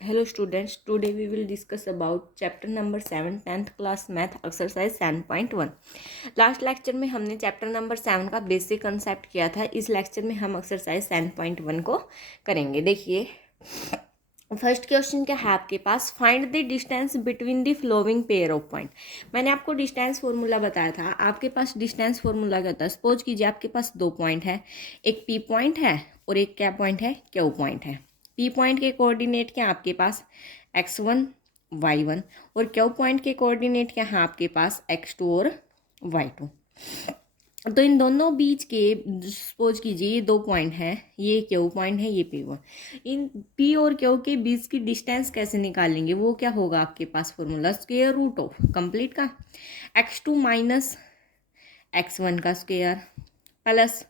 Hello students, today we will discuss about chapter number 7 10th class math exercise 7.1। Last lecture में हमने chapter number 7 का basic concept किया था। इस lecture में हम एक्सरसाइज 7.1 को करेंगे। देखिए फर्स्ट क्वेश्चन क्या है आपके पास, find the distance between the following pair of point. मैंने आपको डिस्टेंस फॉर्मूला बताया था। आपके पास डिस्टेंस फॉर्मूला क्या होता है, सपोज कीजिए आपके पास दो पॉइंट है, एक पी पॉइंट है और एक क्या पॉइंट है, क्यू पॉइंट है। पी पॉइंट के कोऑर्डिनेट क्या आपके पास x1 y1 और क्यू पॉइंट के कोऑर्डिनेट क्या है आपके पास x2 और y2। तो इन दोनों बीच के सपोज कीजिए ये दो पॉइंट हैं, ये क्यू पॉइंट है, ये पी पॉइंट। इन पी और क्यू के बीच की डिस्टेंस कैसे निकालेंगे, वो क्या होगा आपके पास formula, square root of complete का x2 माइनस x1 का square plus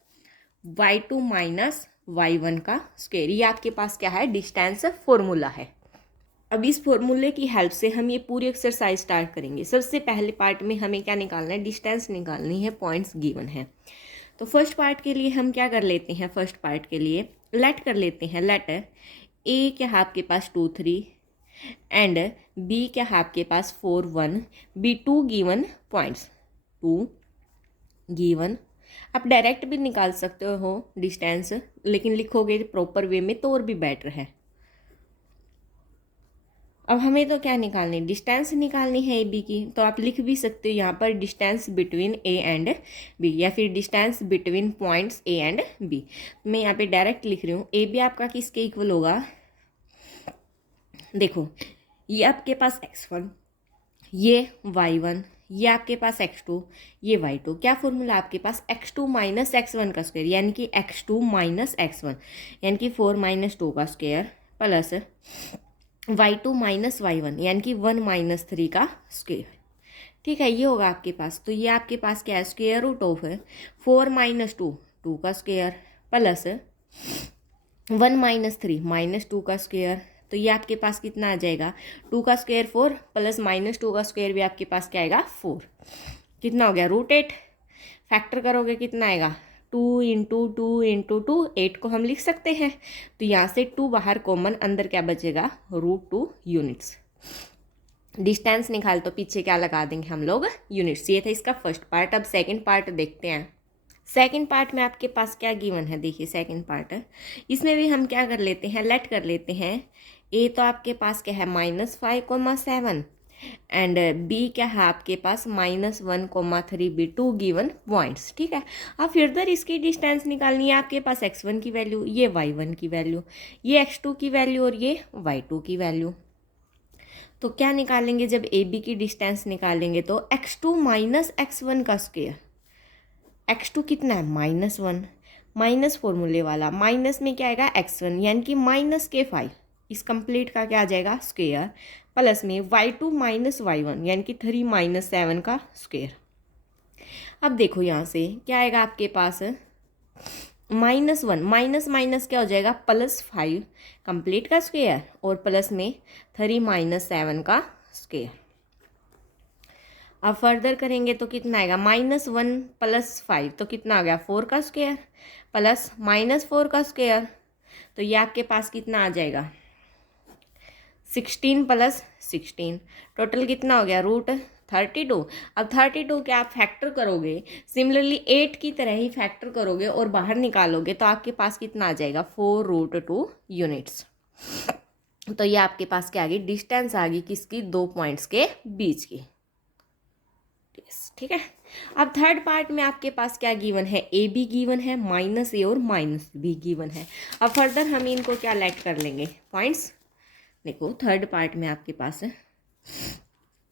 y2 minus y1 का स्क्वायर। ये आपके पास क्या है, डिस्टेंस फॉर्मूला है। अब इस फॉर्मूले की हेल्प से हम ये पूरी एक्सरसाइज स्टार्ट करेंगे। सबसे पहले पार्ट में हमें क्या निकालना है, डिस्टेंस निकालनी है, पॉइंट्स गिवन है। तो फर्स्ट पार्ट के लिए हम क्या कर लेते हैं, फर्स्ट पार्ट के लिए लेट कर लेते हैं। लेटर ए क्या है आपके पास 2 3 एंड बी क्या है आपके पास 4 1, बी 2 गिवन पॉइंट्स 2 गिवन। आप डायरेक्ट भी निकाल सकते हो डिस्टेंस, लेकिन लिखोगे प्रॉपर वे में तो और भी बेटर है। अब हमें तो क्या निकालनी, डिस्टेंस निकालनी है ए बी की। तो आप लिख भी सकते हो यहाँ पर distance between A and B, या फिर distance between points A and B. मैं यहाँ पे डायरेक्ट लिख रही हूँ। ए बी आपका किसके इक्वल होगा, देखो ये आपके पास x1, ये y1, ये आपके पास x2, ये y2। क्या फॉर्मूला आपके पास, x2 माइनस x1 का स्क्वायर यानी कि x2 माइनस x1 यानी कि 4 माइनस 2 का square plus y2 minus y1 यानी कि 1 माइनस 3 का स्क्वायर। ठीक है, ये होगा आपके पास। तो ये आपके पास क्या है, स्क्वायर रूट ऑफ है 4 माइनस 2 2 का स्क्वायर प्लस 1 माइनस 3 माइनस 2 का स्क्वायर। तो ये आपके पास कितना आ जाएगा, 2 का स्क्वायर 4 प्लस माइनस 2 का स्क्वायर भी आपके पास क्या आएगा 4। कितना हो गया, रूट 8। फैक्टर करोगे कितना आएगा, 2 इंटू 2 इंटू 2, 8 को हम लिख सकते हैं। तो यहाँ से 2 बाहर कॉमन, अंदर क्या बचेगा, √2 यूनिट्स। डिस्टेंस निकाल तो पीछे क्या लगा देंगे हम लोग, यूनिट्स। ये था इसका फर्स्ट पार्ट। अब सेकंड पार्ट देखते हैं। सेकंड पार्ट में आपके पास क्या गिवन है, देखिए सेकंड पार्ट है, इसमें भी हम क्या कर लेते हैं, लेट कर लेते हैं। ए तो आपके पास क्या है -5,7 एंड बी क्या है आपके पास -1,3 बी 2 गिवन पॉइंट्स। ठीक है, अब फिर इसकी डिस्टेंस निकालनी है। आपके पास x1 की वैल्यू, ये y1 की वैल्यू, ये x2 की वैल्यू और ये y2 की वैल्यू। तो क्या निकालेंगे, जब ए बी की डिस्टेंस निकालेंगे तो x2 माइनस x1 का स्क्वायर। x2 कितना है -1, माइनस फॉर्मूले वाला, माइनस में क्या आएगा x1 यानी कि -k5, इस कंप्लीट का क्या आ जाएगा स्क्वायर प्लस में y2 माइनस y1 यानी कि 3 माइनस 7 का स्क्वायर। अब देखो यहाँ से क्या आएगा आपके पास, -1 माइनस माइनस क्या हो जाएगा +5 कंप्लीट का स्क्वायर और प्लस में 3 माइनस 7 का स्क्वायर। अब फर्दर करेंगे तो कितना आएगा, -1 + 5 तो कितना आ गया 4 का स्क्वायर प्लस -4 का स्क्वायर। तो ये आपके पास कितना आ जाएगा 16 + 16, टोटल कितना हो गया √32। अब 32 के आप फैक्टर करोगे, सिमिलरली 8 की तरह ही फैक्टर करोगे और बाहर निकालोगे तो आपके पास कितना आ जाएगा 4√2 यूनिट्स। तो ये आपके पास क्या आ गई, डिस्टेंस आ गई किसकी, दो पॉइंट्स के बीच की। ठीक है, अब थर्ड पार्ट में आपके पास क्या गिवन है, ए बी गिवन है, -a और -b गिवन है। अब फर्दर हम इनको क्या लेट कर लेंगे, पॉइंट्स। देखो थर्ड पार्ट में आपके पास है,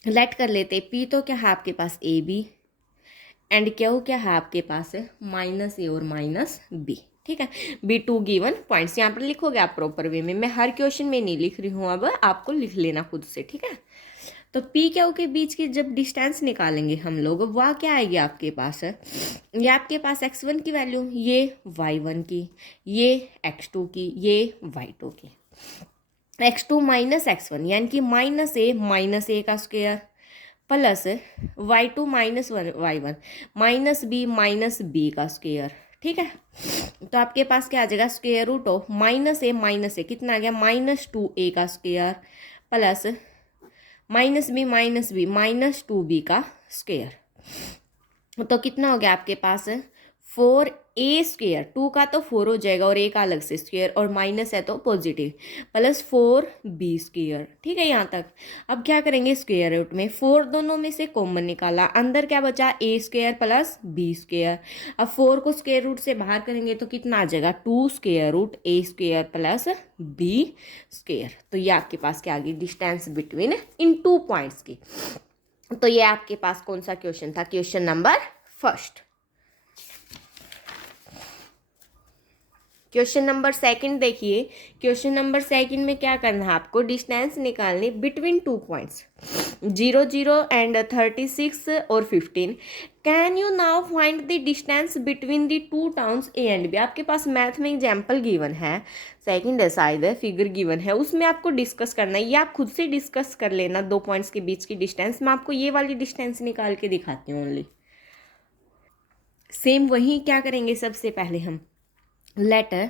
लेट कर लेते पी तो क्या है आपके पास ए बी एंड क्यू क्या है आपके पास है -a और -b। ठीक है, B2 गिवन पॉइंट्स यहाँ पर लिखोगे आप प्रॉपर वे में। मैं हर क्वेश्चन में नहीं लिख रही हूँ, अब आपको लिख लेना खुद से। ठीक है, तो पी क्यू के बीच की जब डिस्टेंस निकालेंगे हम लोग, वह क्या आएगी आपके पास है, ये आपके पास x1 की वैल्यू, ये y1 की, ये x2 की, ये y2 की। x2 माइनस x1 यानी कि -a का square plus y2 minus y1 -b का स्क्वायर। ठीक है। तो आपके पास क्या आ जाएगा, स्क्वायर रूट ऑफ माइनस ए कितना आ गया, -2a का square plus minus B -2b का स्क्वायर। तो कितना हो गया आपके पास 4a², 2 का तो 4 हो जाएगा और a का अलग से स्क्वायर, और माइनस है तो पॉजिटिव, प्लस 4b²। ठीक है यहाँ तक। अब क्या करेंगे, स्क्वायर रूट में 4 दोनों में से कॉमन निकाला, अंदर क्या बचा a² प्लस b²। अब 4 को स्क्वायर रूट से बाहर करेंगे तो कितना आ जाएगा, 2√a² प्लस b²। तो ये आपके पास क्या आ गई, डिस्टेंस बिटवीन इन 2 पॉइंट्स की। तो ये आपके पास कौन सा क्वेश्चन था, question number first. Question number second देखिए। क्वेश्चन नंबर सेकंड में क्या करना है आपको, डिस्टेंस निकालनी बिटवीन 2 पॉइंट्स 0 0 एंड 36 और 15। Can you now find the distance between the 2 towns A and B. आपके पास मैथ में एग्जाम्पल गिवन है, सेकंड है शायद है, फिगर गिवन है, उसमें आपको डिस्कस करना है। ये आप खुद से डिस्कस कर लेना 2 पॉइंट्स के बीच की डिस्टेंस। मैं आपको ये वाली डिस्टेंस निकाल के दिखाती हूँ ओनली। सेम वही क्या करेंगे, सबसे पहले हम लेटर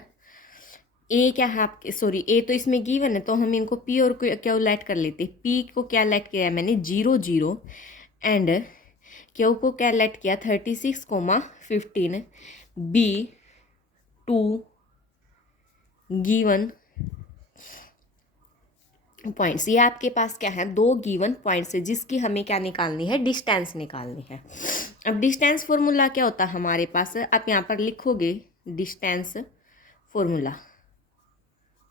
ए क्या है आपके, सॉरी ए तो इसमें गिवन है, तो हम इनको पी और क्यू लेट कर लेते। पी को क्या लेट किया है मैंने, 0 0 एंड क्यू को क्या लेट किया, 36,15। B 2 given points. ये आपके पास क्या है, 2 गिवन पॉइंट्स है जिसकी हमें क्या निकालनी है, डिस्टेंस निकालनी है। अब डिस्टेंस फॉर्मूला क्या होता है हमारे पास, आप यहाँ पर लिखोगे डिस्टेंस फॉर्मूला।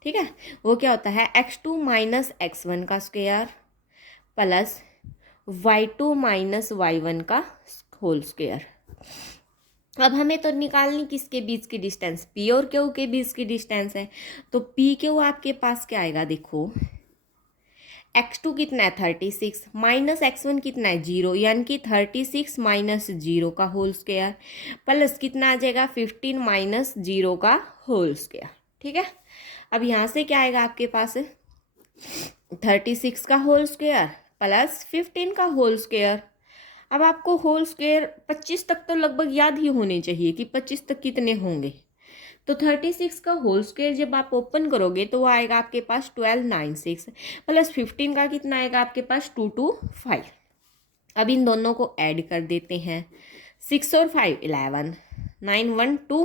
ठीक है, वो क्या होता है, x2 माइनस x1 का square plus y2 minus y1 का होल स्क्वायर। अब हमें तो निकालनी किसके बीच की डिस्टेंस, p और q के बीच की डिस्टेंस है। तो p q आपके पास क्या आएगा, देखो x2 कितना है 36, माइनस x1 कितना है 0, यानी कि 36 माइनस 0 का होल स्क्वायर प्लस कितना आ जाएगा 15 माइनस 0 का होल स्क्वायर। ठीक है, अब यहाँ से क्या आएगा आपके पास 36 का होल स्क्वायर प्लस 15 का होल स्क्वायर। अब आपको होल स्क्वायर 25 तक तो लगभग याद ही होने चाहिए कि 25 तक कितने होंगे। तो 36 का होल स्क्वायर जब आप ओपन करोगे तो वो आएगा आपके पास 1296 प्लस 15 का कितना आएगा आपके पास 225। अब इन दोनों को ऐड कर देते हैं, 6 और 5 11, 9 1 2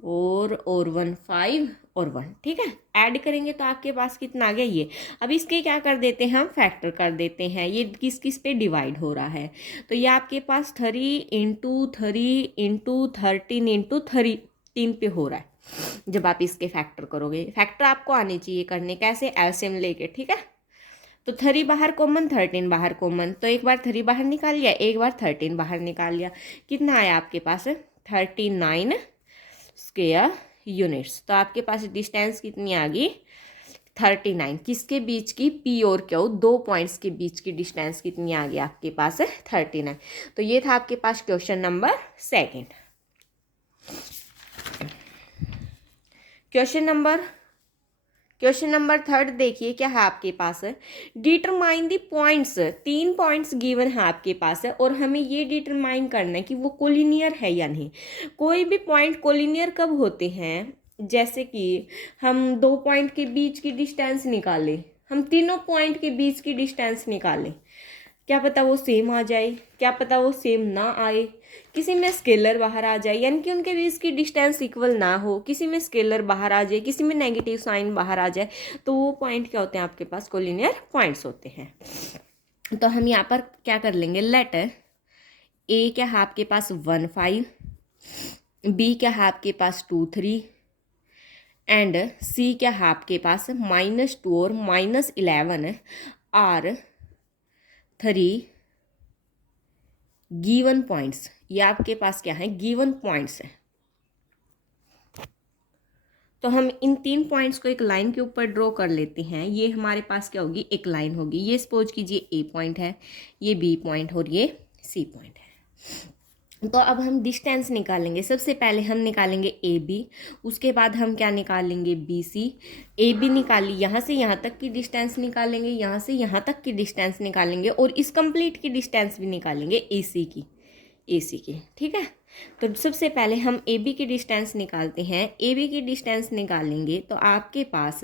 4 और 1 5 और 1। ठीक है, ऐड करेंगे तो आपके पास कितना आ गया ये। अब इसके क्या कर देते हैं, हम फैक्टर कर देते हैं। ये किस किस पे डिवाइड हो रहा है, तो ये आपके पास 3 × 3 × 13 × 3 3 पे हो रहा है। जब आप इसके फैक्टर करोगे, फैक्टर आपको आने चाहिए करने, कैसे, एलसीएम लेके। ठीक है, तो 3 बाहर कॉमन 13 बाहर कॉमन, तो एक बार 3 बाहर निकाल लिया, एक बार 13 बाहर निकाल लिया, कितना आया आपके पास 39 स्क्वायर यूनिट्स। तो आपके पास डिस्टेंस कितनी आ गई 39। किसके बीच की, पी और क्यू 2 पॉइंट्स के बीच की डिस्टेंस कितनी आ गई आपके पास 39। तो ये था आपके पास question number second. Question number third देखिए क्या है आपके पास, determine the points. 3 points given है आपके पास है और हमें ये डिटरमाइन करना है कि वो कोलिनियर है या नहीं। कोई भी पॉइंट कोलिनियर कब होते हैं, जैसे कि हम 2 पॉइंट के बीच की डिस्टेंस निकालें, हम तीनों पॉइंट के बीच की डिस्टेंस निकालें, क्या पता वो सेम आ जाए, क्या पता वो सेम ना आए, किसी में स्केलर बाहर आ जाए, यानी कि उनके बीच की डिस्टेंस इक्वल ना हो, किसी में स्केलर बाहर आ जाए, किसी में नेगेटिव साइन बाहर आ जाए, तो वो पॉइंट क्या होते हैं आपके पास, कोलिनियर पॉइंट्स होते हैं। तो हम यहाँ पर क्या कर लेंगे, लेटर ए क्या है आपके पास 1 5, बी क्या है आपके पास 2 3 एंड सी क्या है आपके पास -2 और -11 आर 3 गिवन पॉइंट्स। ये आपके पास क्या है, गिवन पॉइंट्स है। तो हम इन 3 पॉइंट्स को एक लाइन के ऊपर ड्रॉ कर लेते हैं। ये हमारे पास क्या होगी, एक लाइन होगी। ये सपोज कीजिए ए पॉइंट है, ये बी पॉइंट और ये सी पॉइंट है। तो अब हम डिस्टेंस निकालेंगे। सबसे पहले हम निकालेंगे ए बी, उसके बाद हम क्या निकालेंगे, बी सी। ए बी निकाली, यहाँ से यहाँ तक की डिस्टेंस निकालेंगे, यहाँ से यहाँ तक की डिस्टेंस निकालेंगे और इस कंप्लीट की डिस्टेंस भी निकालेंगे ए सी की। ए सी की। ठीक है, तो सबसे पहले हम ए बी की डिस्टेंस निकालते हैं। ए बी की डिस्टेंस निकालेंगे तो आपके पास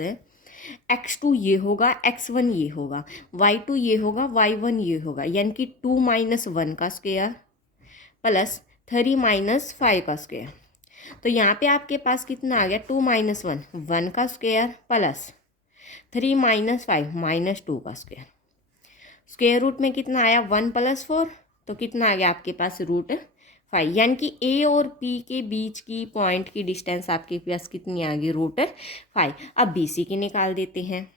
x2 ये होगा, x1 ये होगा, y2 ये होगा, y1 ये होगा, यानी कि 2 माइनस 1 का स्क्वायर प्लस 3 माइनस 5 का स्क्वायर। तो यहाँ पे आपके पास कितना आ गया, 2 माइनस 1 1 का स्क्वायर प्लस 3 माइनस 5 माइनस 2 का स्क्वायर। स्क्वायर रूट में कितना आया, 1 प्लस 4, तो कितना आ गया आपके पास रूट 5, यानी कि ए और पी के बीच की पॉइंट की डिस्टेंस आपके पास कितनी आ गई, रूट 5। अब बी सी की निकाल देते हैं।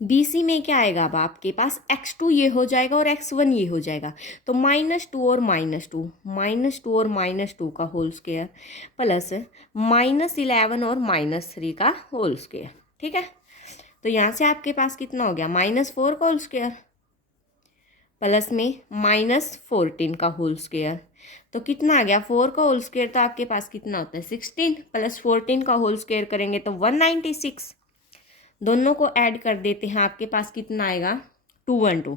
बी सी में क्या आएगा, अब आपके पास x2 ये हो जाएगा और x1 ये हो जाएगा, तो -2 और -2 और -2 का होल स्क्वायर प्लस -11 और -3 का होल स्क्वायर। ठीक है, तो यहाँ से आपके पास कितना हो गया, -4 का होल स्क्वायर प्लस में -14 का होल स्क्वायर, तो कितना आ गया, 4 का होल स्क्वायर, तो आपके पास कितना होता है 16 प्लस 14 का होल स्क्वायर करेंगे तो 196। दोनों को ऐड कर देते हैं, आपके पास कितना आएगा 212।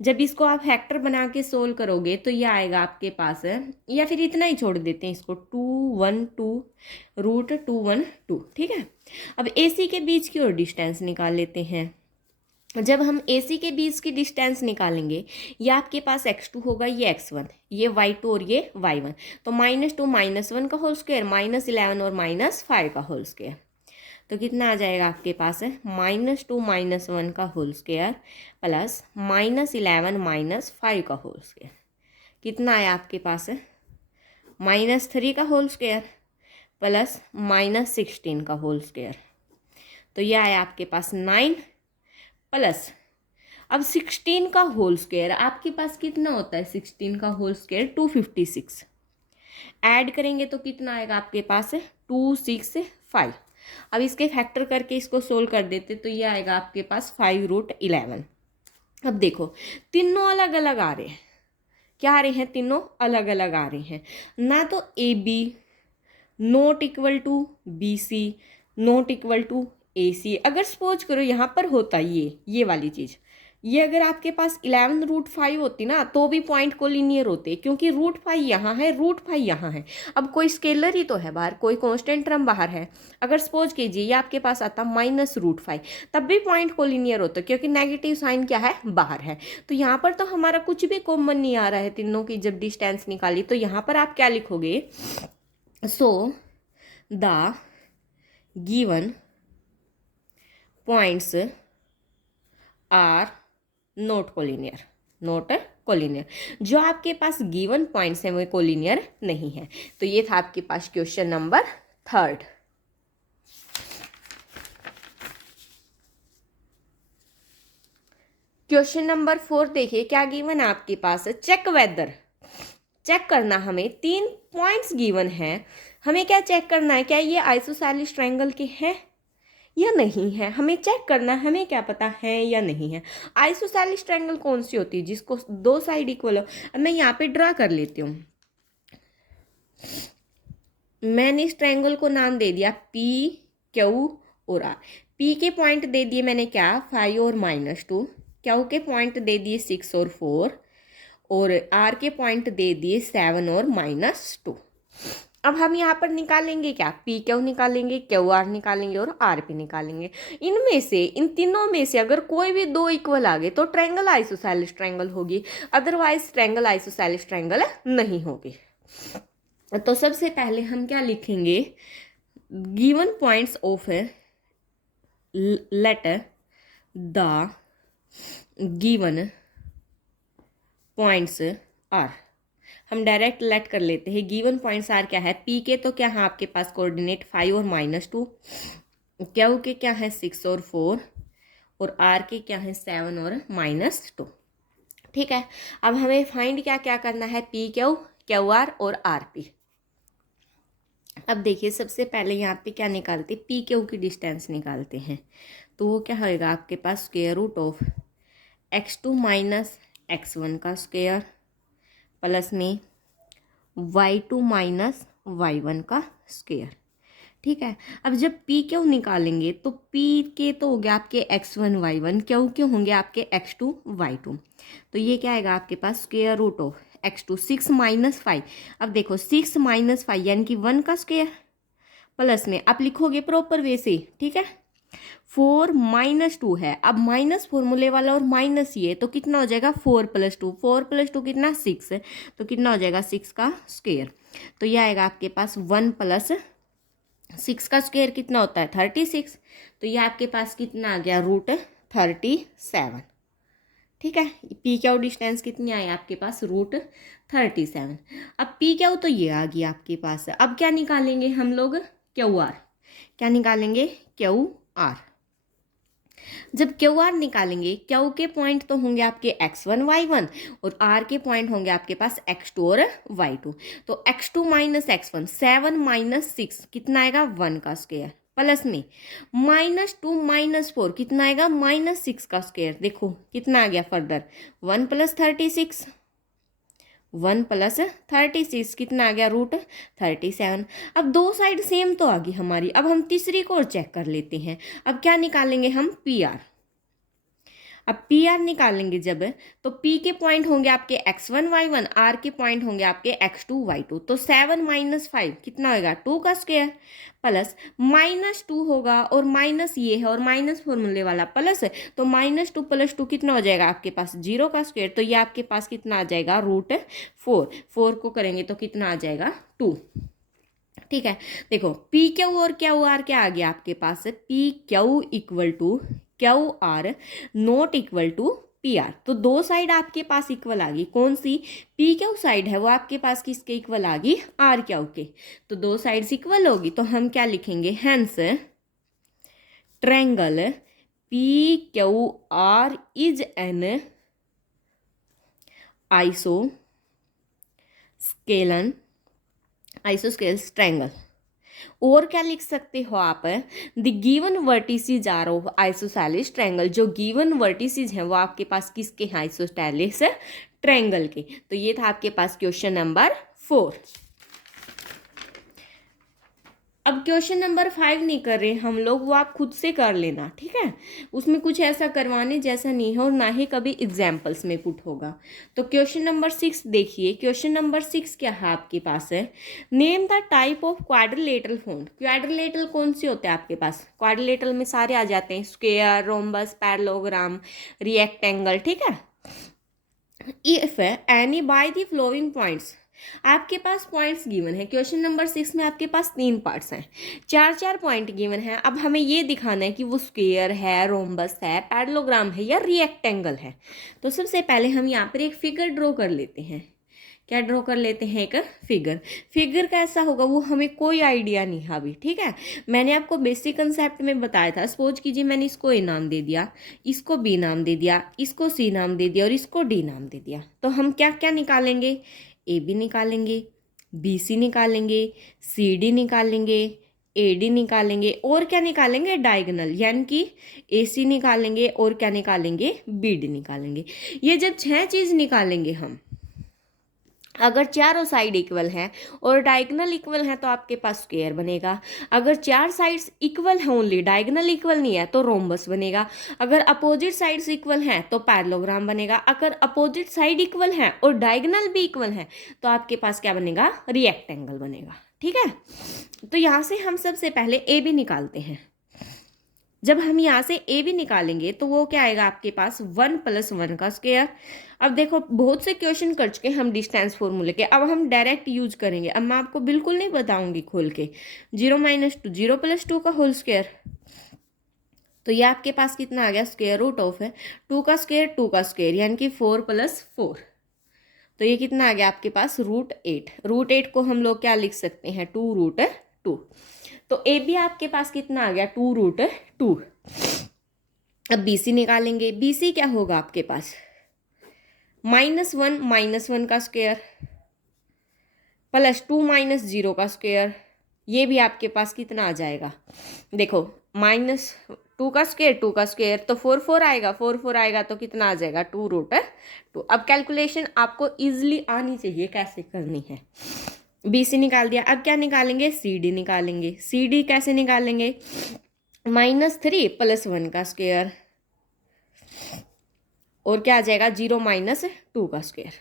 जब इसको आप फैक्टर बना के सोल्व करोगे तो ये आएगा आपके पास है, या फिर इतना ही छोड़ देते हैं इसको, 212 रूट 212। ठीक है, अब ए सी के बीच की और डिस्टेंस निकाल लेते हैं। जब हम ए सी के बीच की डिस्टेंस निकालेंगे, ये आपके पास x2 होगा, ये x1, ये y2 और ये y1, तो -2 -1 का होल स्क्वायर, -11 और -5 का होल स्क्वायर, तो कितना आ जाएगा आपके पास है, -2 -1 का होल स्क्वायर प्लस -11 -5 का होल स्क्वायर, कितना आया आपके पास है, -3 का होल स्क्वायर प्लस -16 का होल स्क्वायर, तो ये आया आपके पास 9 प्लस, अब 16 का होल स्क्वायर आपके पास कितना होता है, 16 का होल स्क्वायर 256, ऐड करेंगे तो कितना आएगा आपके पास है 265। अब इसके फैक्टर करके इसको सोल्व कर देते तो ये आएगा आपके पास 5√11। अब देखो तीनों अलग अलग आ रहे हैं, क्या आ रहे हैं, तीनों अलग अलग आ रहे हैं ना, तो A B not equal to B C not equal to A C. अगर सपोज करो यहाँ पर होता ये वाली चीज़, ये अगर आपके पास 11√5 होती ना तो भी पॉइंट कोलिनियर होते, क्योंकि √5 यहाँ है, √5 यहाँ है। अब कोई स्केलर ही तो है बाहर, कोई कांस्टेंट टर्म बाहर है। अगर सपोज कीजिए ये आपके पास आता -√5, तब भी पॉइंट कोलिनियर होता, क्योंकि नेगेटिव साइन क्या है, बाहर है। तो यहाँ पर तो हमारा कुछ भी कॉमन नहीं आ रहा है, तीनों की जब डिस्टेंस निकाली, तो यहाँ पर आप क्या लिखोगे, so the given points are not collinear, जो आपके पास गिवन पॉइंट्स हैं वो कोलिनियर नहीं है। तो ये था आपके पास क्वेश्चन नंबर 3। क्वेश्चन नंबर 4 देखिए, क्या गिवन है आपके पास, चेक वेदर, चेक करना हमें 3 पॉइंट्स गिवन है, हमें क्या चेक करना है, क्या ये आइसोसेलेस ट्रायंगल के हैं या नहीं है, हमें चेक करना है, हमें क्या पता है या नहीं है। आइसोसेलेस ट्रायंगल कौन सी होती है, जिसको 2 साइड इक्वल हो। अब मैं यहाँ पे ड्रा कर लेती हूँ, मैंने इस ट्रायंगल को नाम दे दिया पी क्यू और आर। पी के पॉइंट दे दिए मैंने क्या, 5 और -2, क्यू के पॉइंट दे दिए 6 और 4, और आर के पॉइंट दे दिए 7 और -2। अब हम यहाँ पर निकालेंगे क्या, पी क्यू निकालेंगे, क्यू आर निकालेंगे और आर पी निकालेंगे। इनमें से, इन तीनों में से अगर कोई भी 2 इक्वल आ गए तो ट्रायंगल आइसोसेलेस ट्रायंगल होगी, अदरवाइज ट्रायंगल आइसोसेलेस ट्रायंगल नहीं होगी। तो सबसे पहले हम क्या लिखेंगे, given points of letter the given points are, हम डायरेक्ट लेट कर लेते हैं। गिवन पॉइंट्स आर क्या है, पी के तो क्या है आपके पास कोऑर्डिनेट 5 और -2, क्यू के क्या है 6 और 4, और आर के क्या है 7 और -2। ठीक है, अब हमें फाइंड क्या क्या करना है, पी क्यू, क्यू आर और आर पी। अब देखिए सबसे पहले यहाँ पे क्या निकालते, पी क्यू की डिस्टेंस निकालते हैं, तो वो क्या होएगा आपके पास square root of x2 minus x1 का स्क्वायर प्लस में y2 माइनस y1 का स्क्वायर। ठीक है, अब जब पी क्यू निकालेंगे तो पी के तो हो गया आपके x1 y1, क्यू के होंगे आपके x2 y2, तो ये क्या आएगा आपके पास square root of x2, 6 minus 5। अब देखो 6 माइनस 5 यानी कि 1 का स्क्वायर, प्लस में आप लिखोगे प्रॉपर वे से, ठीक है। 4 माइनस 2 है, अब माइनस फॉर्मूले वाला और माइनस ये, तो कितना हो जाएगा 4 प्लस 2, 4 प्लस 2 कितना 6 है, तो कितना हो जाएगा 6 का स्क्वायर। तो ये आएगा आपके पास 1 प्लस 6 का स्क्वायर कितना होता है 36। तो ये आपके पास कितना आ गया √37, ठीक है। पी क्यू डिस्टेंस कितनी आई आपके पास √37। अब पी क्यू तो ये आ गया आपके पास। अब क्या निकालेंगे हम लोग, क्यू आर। क्या निकालेंगे क्यू आर। जब क्यू आर निकालेंगे, क्यू के पॉइंट तो होंगे आपके x1 y1 और आर के पॉइंट होंगे आपके पास x2 और y2। तो x2 माइनस x1, 7 माइनस 6 कितना आएगा 1 का स्क्वायर, प्लस में -2 माइनस 4 कितना आएगा -6 का स्क्वायर। देखो कितना आ गया फर्दर 1 प्लस 36, 1 प्लस 36 कितना आ गया √37। अब दो साइड सेम तो आ गई हमारी। अब हम तीसरी को और चेक कर लेते हैं। अब क्या निकालेंगे हम पी आर। अब पी आर निकालेंगे जब, तो पी के पॉइंट होंगे आपके x1 y1, आर के पॉइंट होंगे आपके x2 y2। तो 7 माइनस 5 कितना होगा 2 का स्क्वायर, प्लस -2 होगा और माइनस ये है और माइनस फॉर्मूले वाला प्लस है, तो -2 + 2 कितना हो जाएगा आपके पास 0 का स्क्वायर। तो ये आपके पास कितना आ जाएगा √4, 4 को करेंगे तो कितना आ जाएगा 2, ठीक है। देखो पी क्यू और क्यू आर क्या आ गया आपके पास, P Q equal to Q R not equal to P R. तो दो साइड आपके पास इक्वल आ गई। कौन सी, पी क्यू साइड है वो आपके पास किसके इक्वल आ गई आर क्यू के। तो दो साइड्स इक्वल होगी, तो हम क्या लिखेंगे hence triangle P Q R is an isosceles triangle. और क्या लिख सकते हो आप, the given vertices are of isosceles triangle. जो गिवन वर्टिसेस हैं वो आपके पास किसके हैं आइसोसेलेस ट्रायंगल के। तो ये था आपके पास क्वेश्चन नंबर 4। अब क्वेश्चन नंबर 5 नहीं कर रहे हम लोग, वो आप खुद से कर लेना, ठीक है। उसमें कुछ ऐसा करवाने जैसा नहीं है और ना ही कभी एग्जाम्पल्स में पुट होगा। तो क्वेश्चन नंबर 6 देखिए। क्वेश्चन नंबर 6 क्या है आपके पास है, name the type of quadrilateral phone. Quadrilateral कौन से होते हैं आपके पास, क्वाड्रिलेटरल में सारे आ जाते हैं, स्क्वायर, रोम्बस, पैरेललोग्राम, रेक्टेंगल, ठीक है। If any by the flowing points, आपके पास पॉइंट्स गिवन है। क्वेश्चन नंबर 6 में आपके पास 3 पार्ट्स हैं, 4 पॉइंट गिवन है। अब हमें ये दिखाना है कि वो स्क्वायर है, रोम्बस है, पैरेललोग्राम है या रेक्टेंगल है। तो सबसे पहले हम यहाँ पर एक फिगर ड्रॉ कर लेते हैं। क्या ड्रॉ कर लेते हैं, एक फिगर। फिगर कैसा होगा वो हमें कोई आइडिया नहीं है अभी, ठीक है। मैंने आपको बेसिक कंसेप्ट में बताया था। सपोज कीजिए मैंने इसको ए नाम दे दिया, इसको बी नाम दे दिया, इसको सी नाम दे दिया और इसको डी नाम दे दिया। तो हम क्या क्या निकालेंगे, ए बी निकालेंगे, बी सी निकालेंगे, सी डी निकालेंगे, ए डी निकालेंगे और क्या निकालेंगे डायगोनल, यानी कि ए सी निकालेंगे और क्या निकालेंगे बी डी निकालेंगे। ये जब 6 चीज़ निकालेंगे हम, अगर चारों साइड इक्वल हैं और डायगोनल इक्वल है तो आपके पास स्क्वायर बनेगा। अगर 4 साइड्स इक्वल हैं ओनली, डायगोनल इक्वल नहीं है, तो रोम्बस बनेगा। अगर अपोजिट साइड्स इक्वल हैं तो पैरेललोग्राम बनेगा। अगर अपोजिट साइड इक्वल हैं और डायगोनल भी इक्वल हैं तो आपके पास क्या बनेगा रेक्टेंगल बनेगा, ठीक है। तो यहाँ से हम सबसे पहले ए बी निकालते हैं। जब हम यहाँ से ए बी निकालेंगे तो वो क्या आएगा आपके पास 1 + 1 का स्क्वायर। अब देखो बहुत से क्वेश्चन कर चुके हम डिस्टेंस फॉर्मूले के, अब हम डायरेक्ट यूज करेंगे। अब मैं आपको बिल्कुल नहीं बताऊंगी खोल के। 0 - 2 0 + 2 का होल स्क्वायर। तो ये आपके पास कितना आ गया स्क्वायर रूट ऑफ है 2 का स्क्वायर 2 का स्क्वायर, यानी कि 4 + 4। तो ये कितना आ गया आपके पास √8। √8 को हम लोग क्या लिख सकते हैं 2√2। तो ए बी आपके पास कितना आ गया 2√2। अब बी सी निकालेंगे। बी सी क्या होगा आपके पास -1 - 1 का स्क्वायर +2 - 0 का स्क्वायर। ये भी आपके पास कितना आ जाएगा, देखो -2 का स्क्वायर 2 का स्क्वायर, तो 4 4 आएगा, 4 4 आएगा तो कितना आ जाएगा 2√2। अब कैलकुलेशन आपको इजीली आनी चाहिए कैसे करनी है। बी सी निकाल दिया। अब क्या निकालेंगे सी डी निकालेंगे। सी डी कैसे निकालेंगे -3 + 1 का स्क्वायर और क्या आ जाएगा 0 - 2 का स्क्वायर।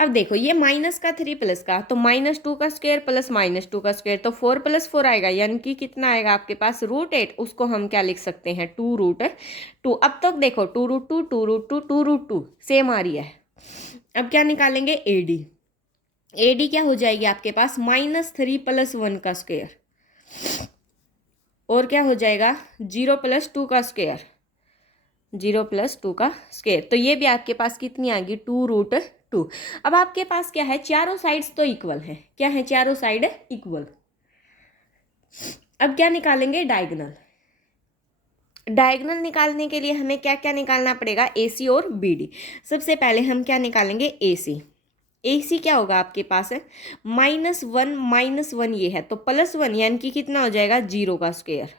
अब देखो ये माइनस का 3 प्लस का, तो -2 का स्क्वायर प्लस -2 का स्क्वायर, तो 4 + 4 आएगा, यानी कि कितना आएगा आपके पास √8। उसको हम क्या लिख सकते हैं, 2√2। अब तक देखो 2√2 2√2 2√2 सेम आ रही है। अब क्या निकालेंगे, AD। AD क्या हो जाएगी आपके पास, -3 + 1 का स्क्वायर, और क्या हो जाएगा 0 + 2 का स्क्वायर, 0 + 2 का स्क्वायर। तो ये भी आपके पास कितनी आ गई, 2√2। अब आपके पास क्या है, चारों साइड्स तो इक्वल है, क्या है, चारों साइड इक्वल। अब क्या निकालेंगे, डायगोनल। डायगोनल निकालने के लिए हमें क्या क्या निकालना पड़ेगा, AC और BD। सबसे पहले हम क्या निकालेंगे, AC। AC क्या होगा आपके पास है, -1 ये है, तो +1 यानी कि कितना हो जाएगा, 0 का स्क्वायर,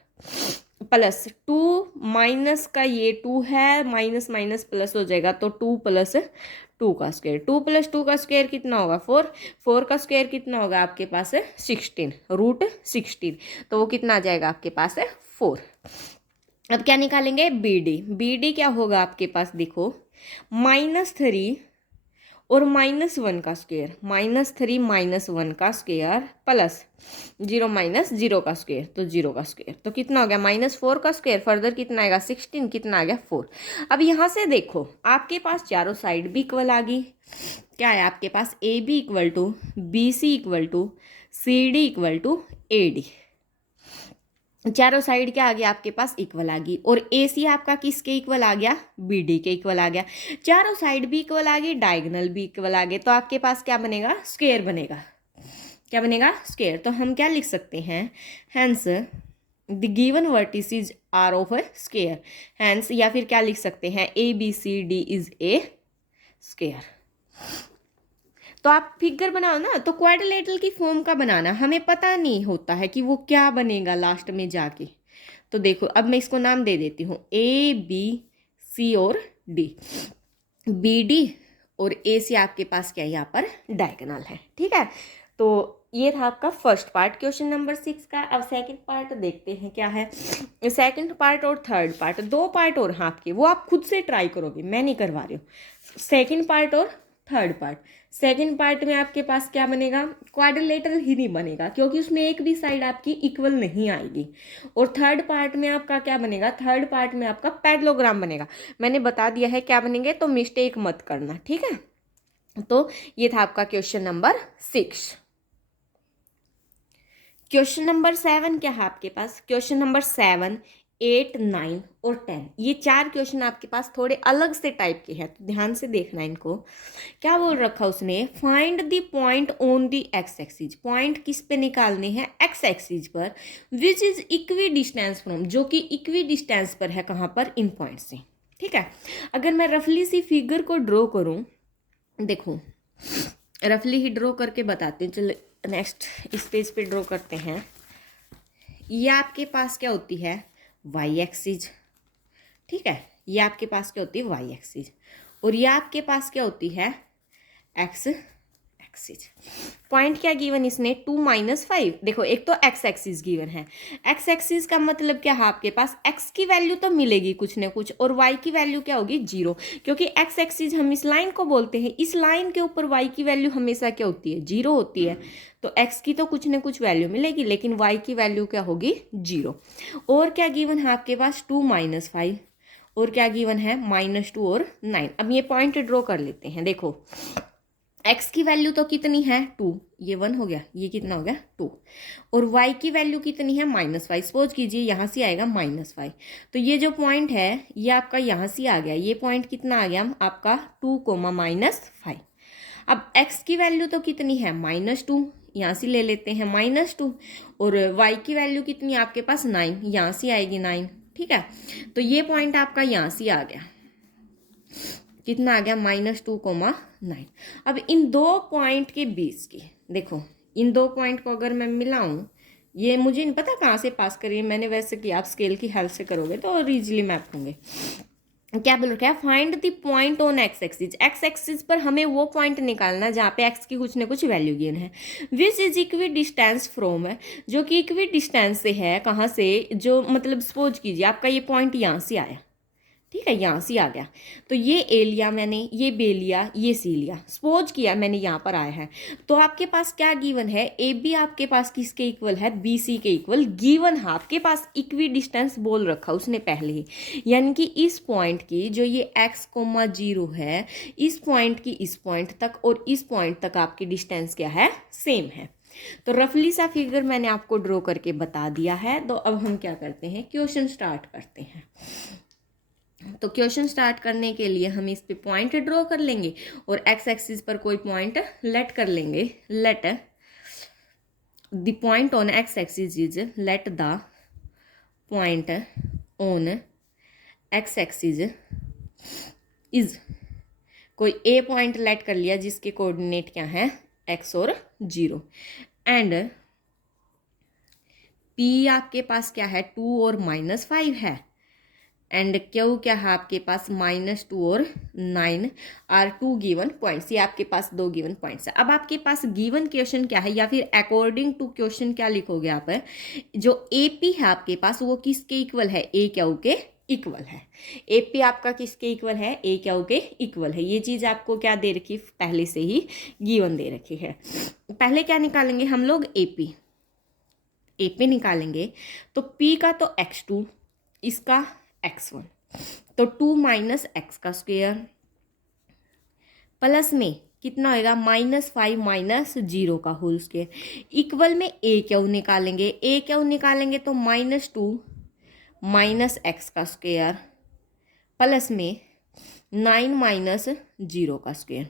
+2 माइनस का ये 2 है, माइनस माइनस प्लस हो जाएगा, तो 2 + 2 का स्क्वायर, 2 + 2 का स्क्वायर कितना होगा, 4, 4 का स्क्वायर कितना होगा आपके पास है, 16, √16, तो वो कितना आ जाएगा आपके पास है, 4। अब क्या निकालेंगे, BD। BD क्या होगा आपके पास, देखो -3 और -1 का स्क्वायर, -3 -1 का स्क्वायर प्लस 0 - 0 का स्क्वायर, तो 0 का स्क्वायर, तो कितना हो गया, -4 का स्क्वायर, फर्दर कितना आएगा, 16, कितना आ गया, 4। अब यहाँ से देखो आपके पास चारों साइड भी इक्वल आ गई। क्या है आपके पास, AB = BC = CD = AD। चारों साइड क्या आ गया आपके पास, इक्वल आ गई, और AC आपका किसके इक्वल आ गया, BD के इक्वल आ गया। चारों साइड भी इक्वल आ गई, डायगोनल भी इक्वल आ गए, तो आपके पास क्या बनेगा, स्क्वायर बनेगा। क्या बनेगा, स्क्वायर। तो हम क्या लिख सकते हैं, hence the given vertices are of a square, hence, या फिर क्या लिख सकते हैं, ABCD इज ए स्क्वायर। तो आप फिगर बनाओ ना, तो क्वाड्रिलेटरल की फॉर्म का बनाना, हमें पता नहीं होता है कि वो क्या बनेगा लास्ट में जाके। तो देखो अब मैं इसको नाम दे देती हूँ, ABC और D, BD और AC आपके पास क्या है, यहाँ पर डायगोनल है, ठीक है। तो ये था आपका फर्स्ट पार्ट क्वेश्चन नंबर 6 का। अब सेकंड पार्ट देखते हैं क्या है। सेकंड पार्ट और थर्ड पार्ट, 2 पार्ट और हैं आपके, वो आप खुद से ट्राई करोगे, मैं नहीं करवा रही हूँ। सेकंड पार्ट और थर्ड पार्ट। सेकंड पार्ट में आपके पास क्या बनेगा, क्वाड्रिलेटरल ही नहीं बनेगा, क्योंकि उसमें एक भी साइड आपकी इक्वल नहीं आएगी। और थर्ड पार्ट में आपका क्या बनेगा, थर्ड पार्ट में आपका पैरेललोग्राम बनेगा। मैंने बता दिया है क्या बनेंगे, तो मिस्टेक मत करना, ठीक है। तो ये था आपका क्वेश्चन नंबर 6। क्वेश्चन नंबर 7 क्या है आपके पास, क्वेश्चन नंबर 7, 8, 9 और 10, ये 4 क्वेश्चन आपके पास थोड़े अलग से टाइप के हैं, तो ध्यान से देखना इनको। क्या बोल रखा उसने, find the point on the x axis, point किस पे निकालने हैं, एक्स एक्सिस पर, which is equidistant from, जो कि इक्वी डिस्टेंस पर है, कहाँ पर, इन पॉइंट से, ठीक है। अगर मैं रफली सी फिगर को ड्रॉ करूँ, देखो रफली ही ड्रॉ करके बताते हैं, चलो नेक्स्ट इस पेज पे ड्रॉ करते हैं। ये आपके पास क्या होती है, वाई एक्सिस, ठीक है। ये आपके पास क्या होती है, वाई एक्सिस, और ये आपके पास क्या होती है, एक्स एक्सिस। पॉइंट क्या गिवन इसने, 2 - 5। देखो एक तो एक्स एक्सिस गिवन है, एक्स एक्सिस का मतलब क्या है, आपके पास एक्स की वैल्यू तो मिलेगी कुछ ना कुछ, और वाई की वैल्यू क्या होगी, 0, क्योंकि एक्स एक्सिस हम इस लाइन को बोलते हैं, इस लाइन के ऊपर वाई की वैल्यू हमेशा क्या होती है, 0 होती है। तो एक्स की तो कुछ ना कुछ वैल्यू मिलेगी, लेकिन वाई की वैल्यू क्या होगी, 0। और क्या गिवन है आपके पास, 2 - 5, और क्या गिवन है, -2 और 9। अब ये पॉइंट ड्रॉ कर लेते हैं। देखो x की वैल्यू तो कितनी है, 2, ये 1 हो गया, ये कितना हो गया, 2, और y की वैल्यू कितनी है, -5। सपोज कीजिए यहाँ से आएगा -5, तो ये जो पॉइंट है ये आपका यहाँ से आ गया, ये पॉइंट कितना आ गया आपका, 2, -5। अब x की वैल्यू तो कितनी है, -2, यहाँ से ले लेते हैं -2, और y की वैल्यू कितनी है आपके पास, 9, यहाँ से आएगी 9, ठीक है। तो ये पॉइंट आपका यहाँ से आ गया, कितना आ गया, -2, 9। अब इन दो पॉइंट के बीच की, देखो इन दो पॉइंट को अगर मैं मिलाऊं, ये मुझे नहीं पता कहाँ से पास करिए, मैंने वैसे कि आप स्केल की हेल्प से करोगे तो और इजीली मैप होंगे। क्या बोल रखा है, find the point on x axis, x axis पर हमें वो पॉइंट निकालना जहाँ पे एक्स की कुछ ना कुछ वैल्यू गिवन है, which is equidistant from है, जो कि इक्वी डिस्टेंस से है, कहाँ से, जो मतलब सपोज कीजिए आपका ये पॉइंट यहाँ से आया, ठीक है, यहाँ से आ गया। तो ये ए लिया मैंने, ये बी लिया, ये सी लिया, सपोज किया मैंने यहाँ पर आया है। तो आपके पास क्या गिवन है, ए बी आपके पास किसके इक्वल है, बी सी के इक्वल गिवन है। आपके पास इक्वी डिस्टेंस बोल रखा उसने पहले ही, यानी कि इस पॉइंट की जो ये x,0 है, इस पॉइंट की इस पॉइंट तक और इस पॉइंट तक आपकी डिस्टेंस क्या है, सेम है। तो रफली सा फिगर मैंने आपको ड्रॉ करके बता दिया है। तो अब हम क्या करते हैं, क्वेश्चन स्टार्ट करते हैं। तो क्वेश्चन स्टार्ट करने के लिए हम इस पे पॉइंट ड्रॉ कर लेंगे और एक्स एक्सिस पर कोई पॉइंट लेट कर लेंगे। Let the point on x axis is, let the point on x axis is, कोई ए पॉइंट लेट कर लिया जिसके कोऑर्डिनेट क्या है, एक्स और 0, एंड पी आपके पास क्या है, 2 और -5 है, एंड क्यू क्या है आपके पास, -2 और 9 आर 2 गिवन पॉइंट्स। ये आपके पास 2 गिवन पॉइंट्स है। अब आपके पास गिवन क्वेश्चन क्या है, या फिर अकॉर्डिंग टू क्वेश्चन क्या लिखोगे आप, जो ए पी है आपके पास वो किसके इक्वल है, ए क्यू के इक्वल है। ए पी आपका किसके इक्वल है, ए क्यू के इक्वल है। ये चीज़ आपको क्या दे रखी, पहले से ही गिवन दे रखी है। पहले क्या निकालेंगे हम लोग, ए पी निकालेंगे। तो पी का तो x2, इसका x1, तो 2 माइनस एक्स का स्क्वेयर प्लस में कितना होएगा, -5 माइनस 0 का होल स्क्वेयर, इक्वल में ए क्यू निकालेंगे। ए क्यू निकालेंगे तो -2 माइनस एक्स का स्क्वेयर प्लस में 9 माइनस 0 का स्क्वेयर।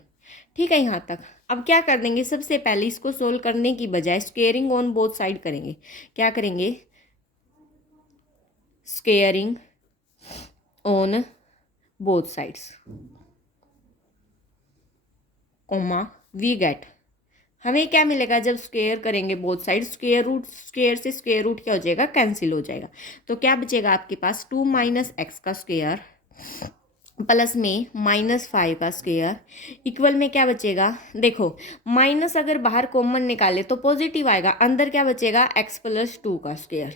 ठीक है यहाँ तक। अब क्या कर देंगे, सबसे पहले इसको सोल्व करने की बजाय स्क्वेयरिंग ऑन बोथ साइड करेंगे। क्या करेंगे, squaring on both sides, comma we get, हमें क्या मिलेगा जब स्क्वेयर करेंगे both side, square root, square से स्क्वेयर रूट क्या हो जाएगा, कैंसिल हो जाएगा। तो क्या बचेगा आपके पास, 2 माइनस एक्स का स्क्वेयर प्लस में -5 का स्क्वेयर, इक्वल में क्या बचेगा, देखो माइनस अगर बाहर कॉमन निकाले तो पॉजिटिव आएगा, अंदर क्या बचेगा, x + 2 का स्क्वेयर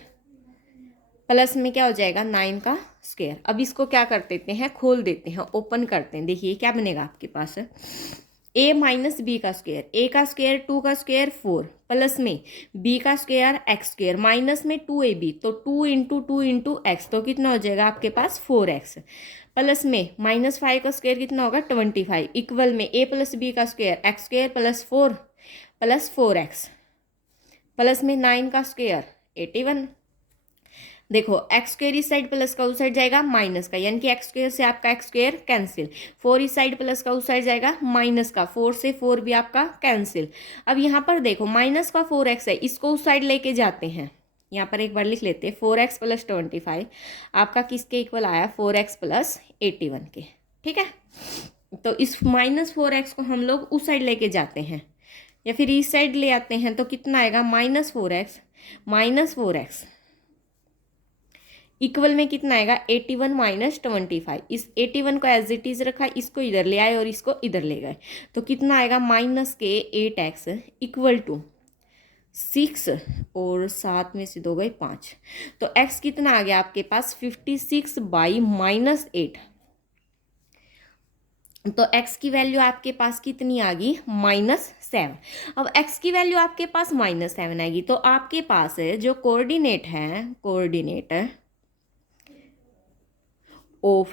प्लस में क्या हो जाएगा, 9 का स्क्वेयर। अब इसको क्या कर देते हैं, खोल देते हैं, ओपन करते हैं। देखिए क्या बनेगा आपके पास, a माइनस बी का स्क्वेयर, a का स्क्वेयर 2 का स्क्वेयर 4 प्लस में b का स्क्वेयर x स्क्वेयर माइनस में 2ab, तो 2 इंटू 2 इंटू एक्स, तो कितना हो जाएगा आपके पास 4x, प्लस में -5 का स्क्वेयर कितना होगा 25, इक्वल में a प्लस बी का square x square plus 4 plus 4x plus में 9 का स्क्वेयर 81। देखो एक्स स्क्वेयर इस साइड प्लस का उस साइड जाएगा माइनस का, यानी कि एक्स स्क्वेयर से आपका एक्स स्क्वेयर कैंसिल, 4 इस साइड प्लस का उस साइड जाएगा माइनस का, 4 से 4 भी आपका कैंसिल। अब यहाँ पर देखो माइनस का 4x है, इसको उस साइड लेके जाते हैं, यहाँ पर एक बार लिख लेते हैं, 4x + 25 आपका किसके इक्वल आया, 4x + 81 के। ठीक है, तो इस -4x को हम लोग उस साइड लेके जाते हैं या फिर इस साइड ले आते हैं, तो कितना आएगा, -4x इक्वल में कितना आएगा, 81 माइनस 25। इस 81 को एज इट इज रखा, इसको इधर ले आए और इसको इधर ले गए, तो कितना आएगा, -8x इक्वल टू 6 और 7 में से 2 गए 5, तो x कितना आ गया आपके पास, 56 बाई -8। तो x की वैल्यू आपके पास कितनी आ गई, -7। अब x की वैल्यू आपके पास -7 आएगी, तो आपके पास जो कोऑर्डिनेट है, कोऑर्डिनेट ऑफ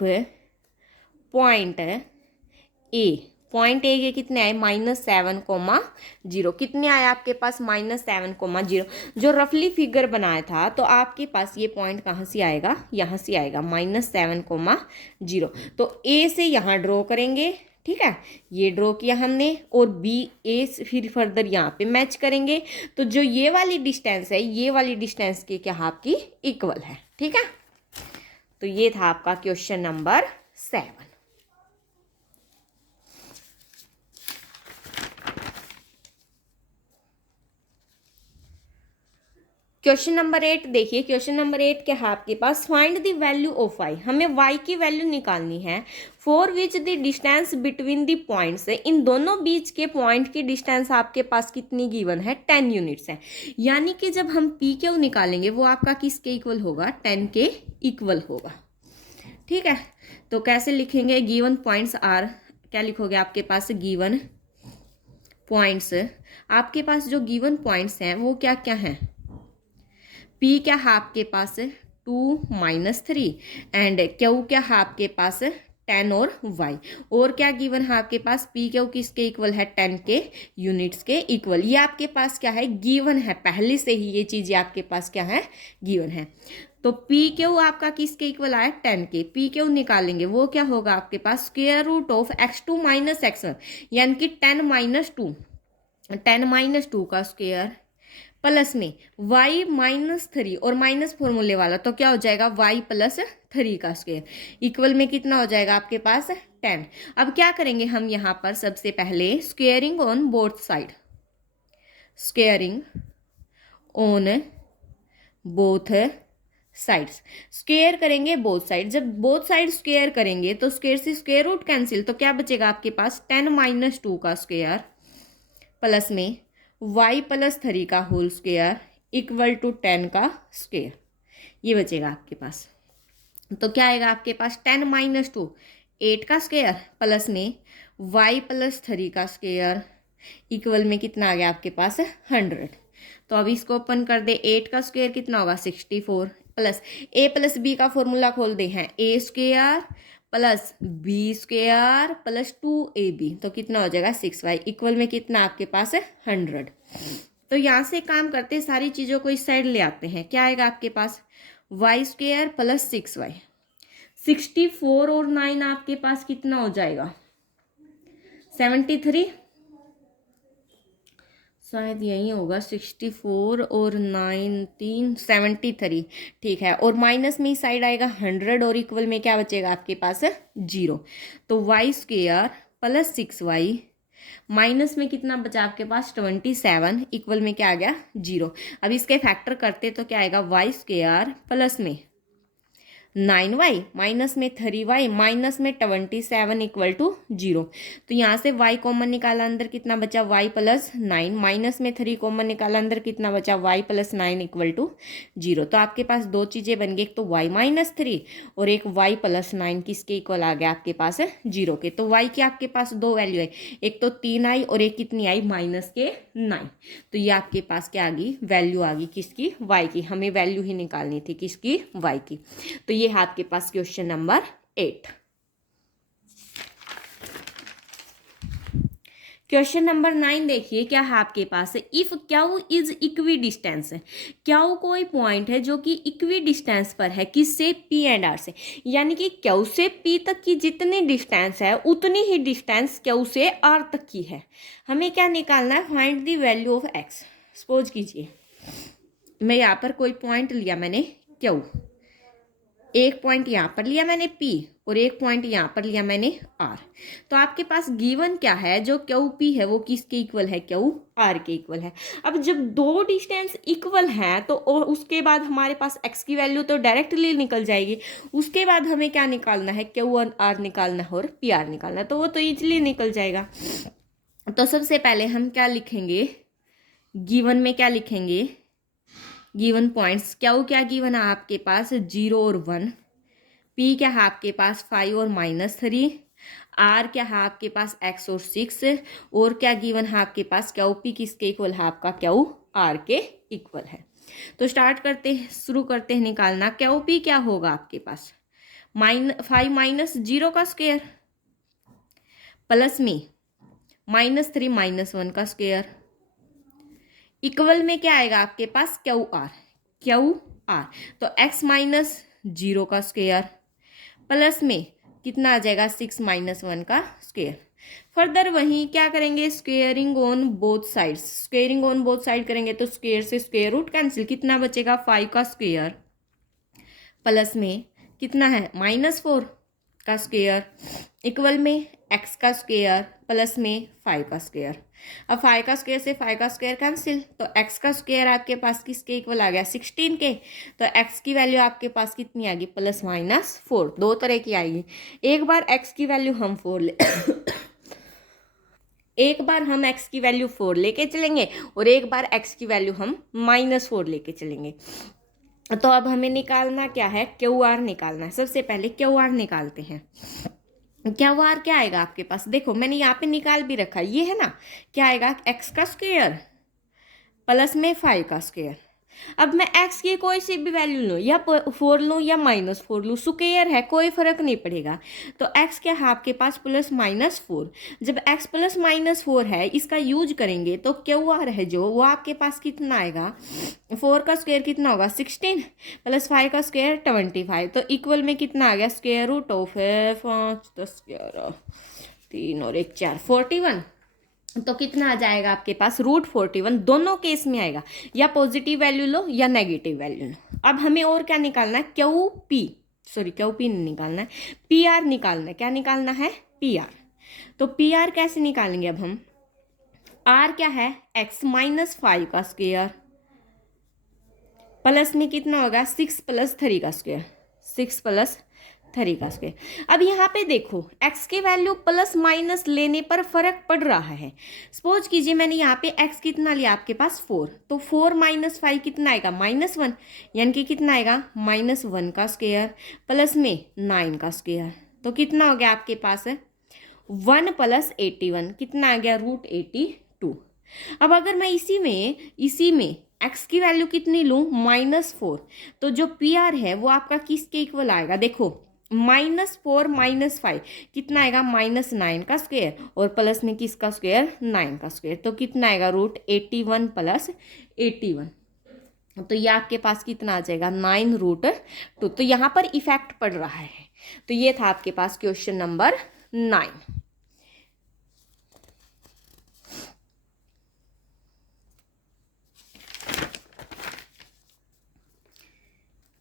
पॉइंट ए के कितने आए, -7,0, कितने आए आपके पास, -7,0। जो रफली फिगर बनाया था, तो आपके पास ये पॉइंट कहाँ से आएगा, यहाँ से आएगा, -7,0। तो ए से यहाँ ड्रॉ करेंगे, ठीक है, ये ड्रॉ किया हमने, और बी ए से फिर फर्दर यहाँ पे मैच करेंगे, तो जो ये वाली डिस्टेंस है, ये वाली डिस्टेंस के क्या आपकी इक्वल है। ठीक है, तो ये था आपका क्वेश्चन नंबर 7। क्वेश्चन नंबर 8 देखिए, क्वेश्चन नंबर 8 क्या है आपके पास, find the value of y, हमें y की वैल्यू निकालनी है, for which the distance between the points, इन दोनों बीच के पॉइंट की डिस्टेंस आपके पास कितनी गिवन है, 10 यूनिट्स है। यानी कि जब हम पी क्यू निकालेंगे वो आपका किसके इक्वल होगा, 10 के इक्वल होगा। ठीक है, तो कैसे लिखेंगे, गिवन पॉइंट्स आर, क्या लिखोगे आपके पास गिवन पॉइंट्स, आपके पास जो गिवन पॉइंट्स हैं वो क्या क्या हैं, पी क्या है आपके पास 2 - 3 एंड क्यू क्या है आपके पास 10 और वाई, और क्या गिवन है आपके पास, पी क्यू किसके इक्वल है 10 के यूनिट्स के इक्वल। ये आपके पास क्या है, गिवन है, पहले से ही ये चीज़ें आपके पास क्या है, गिवन है। तो पी क्यू आपका किसके इक्वल आया 10 के, पी क्यू निकालेंगे वो क्या होगा आपके पास square root of x2 - x1 यानी कि 10 - 2 का स्क्वायर प्लस में y -3 और माइनस फॉर्मूले वाला तो क्या हो जाएगा y + 3 का स्क्वायर इक्वल में कितना हो जाएगा आपके पास 10। अब क्या करेंगे हम यहाँ पर, सबसे पहले squaring on both side, squaring on both sides, square करेंगे बोथ साइड। जब बोथ साइड स्क्वेयर करेंगे तो स्क्वेयर से स्क्वेयर रूट कैंसिल, तो क्या बचेगा आपके पास 10 - 2 का स्क्वेयर प्लस में y + 3 का होल स्क्वेयर इक्वल टू 10 का स्क्वेयर, ये बचेगा आपके पास। तो क्या आएगा आपके पास 10 - 2 8 का स्क्वेयर प्लस में y + 3 का स्क्वेयर इक्वल में कितना आ गया आपके पास 100। तो अब इसको ओपन कर दे, 8 का स्क्वेयर कितना होगा 64 प्लस a + b का फॉर्मूला खोल दे हैं a² plus b² plus 2ab, तो कितना हो जाएगा 6y इक्वल में कितना आपके पास है 100। तो यहाँ से काम करते सारी चीज़ों को इस साइड ले आते हैं, क्या आएगा आपके पास y² प्लस 6y, 64 और 9 आपके पास कितना हो जाएगा 73, शायद यही होगा 64 और 9 3 73, ठीक है। और माइनस में ही साइड आएगा 100 और इक्वल में क्या बचेगा आपके पास 0। तो y² प्लस 6y माइनस में कितना बचा आपके पास 27 इक्वल में क्या आ गया 0। अब इसके फैक्टर करते तो क्या आएगा y² प्लस में 9y माइनस में 3y माइनस में 27 इक्वल टू 0। तो यहाँ से y कॉमन निकाला, अंदर कितना बचा y + 9 माइनस में 3 कॉमन निकाला, अंदर कितना बचा y + 9 इक्वल टू 0। तो आपके पास दो चीज़ें बन गई, एक तो y - 3 और एक y + 9 किसके इक्वल आ गया आपके पास 0 के। तो y की आपके पास दो वैल्यू है, एक तो 3 आई और एक कितनी आई -9। तो ये आपके पास क्या आ गई, वैल्यू आ गई किसकी y की, हमें वैल्यू ही निकालनी थी किसकी y की। तो ये है आपके पास क्वेश्चन नंबर 8। क्वेश्चन नंबर 9 देखिए, क्या है आपके पास, if Q is equidistance, Q कोई पॉइंट है जो कि इक्वी डिस्टेंस पर है किससे p एंड r से, यानी कि क्यू से p तक की जितनी डिस्टेंस है उतनी ही डिस्टेंस क्यू से r तक की है। हमें क्या निकालना है, find the value of x। Suppose कीजिए मैं यहाँ पर कोई पॉइंट लिया मैंने क्यू, एक पॉइंट यहाँ पर लिया मैंने P और एक पॉइंट यहाँ पर लिया मैंने R। तो आपके पास गिवन क्या है, जो क्यू P है वो किसके इक्वल है, क्यू R के इक्वल है। अब जब दो डिस्टेंस इक्वल हैं तो और उसके बाद हमारे पास x की वैल्यू तो डायरेक्टली निकल जाएगी, उसके बाद हमें क्या निकालना है, क्यू और R निकालना है और PR निकालना है, तो वो तो ईजिली निकल जाएगा। तो सबसे पहले हम क्या लिखेंगे, गिवन में क्या लिखेंगे, गिवन पॉइंट्स क्यू क्या गिवन है आपके पास 0 और 1, P क्या है आपके पास 5 और -3, R क्या है आपके पास x और 6, और क्या गिवन है आपके पास क्यू P किसके इक्वल है, आपका क्यू R के इक्वल है। तो स्टार्ट करते हैं, शुरू करते हैं निकालना। क्यू P क्या होगा आपके पास 5 - 0 का स्क्वायर प्लस में -3 - 1 का स्क्वायर इक्वल में क्या आएगा आपके पास क्यू आर। तो x - 0 का स्क्वायर प्लस में कितना आ जाएगा 6 - 1 का स्क्वायर। फर्दर वहीं क्या करेंगे, squaring on both sides, squaring on both side करेंगे तो स्क्वेयर से स्क्वेयर रूट कैंसिल, कितना बचेगा 5 का स्क्वायर प्लस में कितना है -4 का स्क्वायर इक्वल में x का स्क्वायर प्लस में 5 का स्क्वायर। अब 5 का स्क्वायर से 5 का स्क्वायर कैंसिल, तो x का स्क्वायर आपके पास किसके इक्वल आ गया 16 के। तो x की वैल्यू आपके पास कितनी आ गई +-4, दो तरह की आएगी। एक बार x की वैल्यू हम 4 ले एक बार हम x की वैल्यू 4 लेके चलेंगे और एक बार x की वैल्यू हम -4 लेके चलेंगे। तो अब हमें निकालना क्या है, क्यू आर निकालना है। सबसे पहले क्यू आर निकालते हैं। क्यू आर क्या आएगा आपके पास, देखो मैंने यहाँ पे निकाल भी रखा है, ये है ना, क्या आएगा, एक्स का स्क्वायर प्लस में 5 का स्क्वायर। अब मैं x की कोई सी भी वैल्यू लूँ, या 4 लूँ या -4 लूँ, स्क्वायर है, कोई फर्क नहीं पड़ेगा। तो x क्या है आपके पास, +-4। जब x +-4 है, इसका यूज करेंगे तो क्यू आर है जो, वो आपके पास कितना आएगा, 4 का स्क्वायर कितना होगा 16 प्लस 5 का स्क्वायर 25। तो इक्वल में कितना आ गया, स्क्वायर रूट ऑफ 5 10 11 3 और 1 4 41। तो कितना आ जाएगा आपके पास, √41। दोनों केस में आएगा, या पॉजिटिव वैल्यू लो या नेगेटिव वैल्यू लो। अब हमें और क्या निकालना है, क्यू पी नहीं निकालना है, पी आर निकालना है। क्या निकालना है, पी आर। तो पी आर कैसे निकालेंगे, अब हम आर क्या है, x-5 का स्क्वायर प्लस में कितना होगा, 6 + 3 का स्क्वायर, 6 + 3 का स्क्वायर। अब यहाँ पे देखो x की वैल्यू प्लस माइनस लेने पर फर्क पड़ रहा है। सपोज कीजिए मैंने यहाँ पे x कितना लिया आपके पास 4, तो 4 - 5 कितना आएगा, -1, यानी कि कितना आएगा, -1 का स्क्वायर प्लस में 9 का स्क्वायर। तो कितना हो गया आपके पास है 1 + 81, कितना आ गया, √82। अब अगर मैं इसी में x की वैल्यू कितनी लूँ, -4, तो जो पी आर है वो आपका किसके इक्वल आएगा, देखो -4 - 5 कितना आएगा, -9 का स्क्वायर और प्लस में किसका स्क्वायर, 9 का स्क्वायर। तो कितना आएगा, √81 + 81। तो ये आपके पास कितना आ जाएगा, 9√2। तो यहाँ पर इफेक्ट पड़ रहा है। तो ये था आपके पास क्वेश्चन नंबर 9।